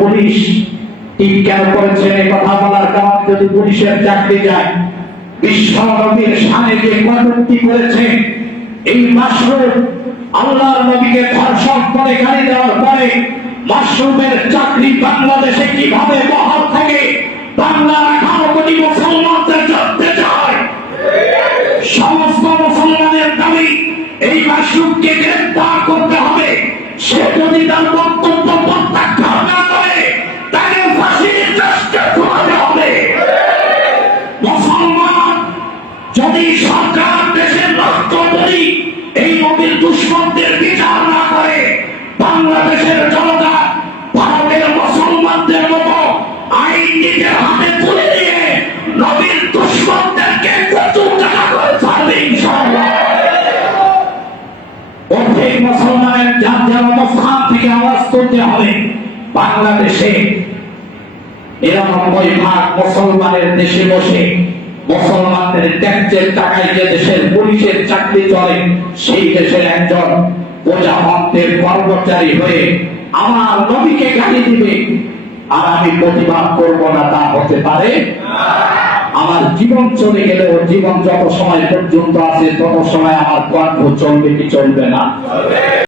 Police ঠিক কেন করেছেন এই কথা বলার কারণে যদি পুলিশের চাকরি যায়, বিশ্ব নবীর শানে যে কটূক্তি করেছে, এই মাশরুম আল্লাহর নবীকে ধর্ষণ করে গালি দেওয়ার পরে মাশরুমের চাকরি বাংলাদেশে কিভাবে বহাল থেকে বাংলার 18 কোটি মুসলমানদের জানতে চায়। সমস্ত মুসলমানের দাবি এই মাশরুমকে গ্রেফতার করতে হবে। সে যদি তার বক্তব্য প্রত্যাখ্যান না করে তাকে ফাঁসির চেষ্টা করতে হবে। মুসলমান যদি সরকার দেশের রাষ্ট্রপতি এই নবীর দুশমনদের বিচার না করে, বাংলাদেশের জনতা ভারতের মুসলমানদের মতো আইন নিজের হাতে তুলে দিয়ে নবীর দুশমনদেরকে কচুর টাকা করে ছাড়বে ইনশাআল্লাহ। অর্ধেক মুসলমানের যার অবস্থান থেকে আওয়াজ তুলতে হবে। বাংলাদেশে ৯৯% মুসলমানের দেশে বসে মুসলমানদের ট্যাক্সের টাকায় যে দেশের পুলিশের চাকরি চলে, সেই দেশের একজন প্রজাতন্ত্রের কর্মচারী হয়ে আমার নবীকে গালি দিবে আর আমি প্রতিবাদ করব না, তা হতে পারে? আমার জীবন চলে গেলেও জীবন যত সময় পর্যন্ত আছে তত সময় আমার কণ্ঠ চলবে কি চলবে না?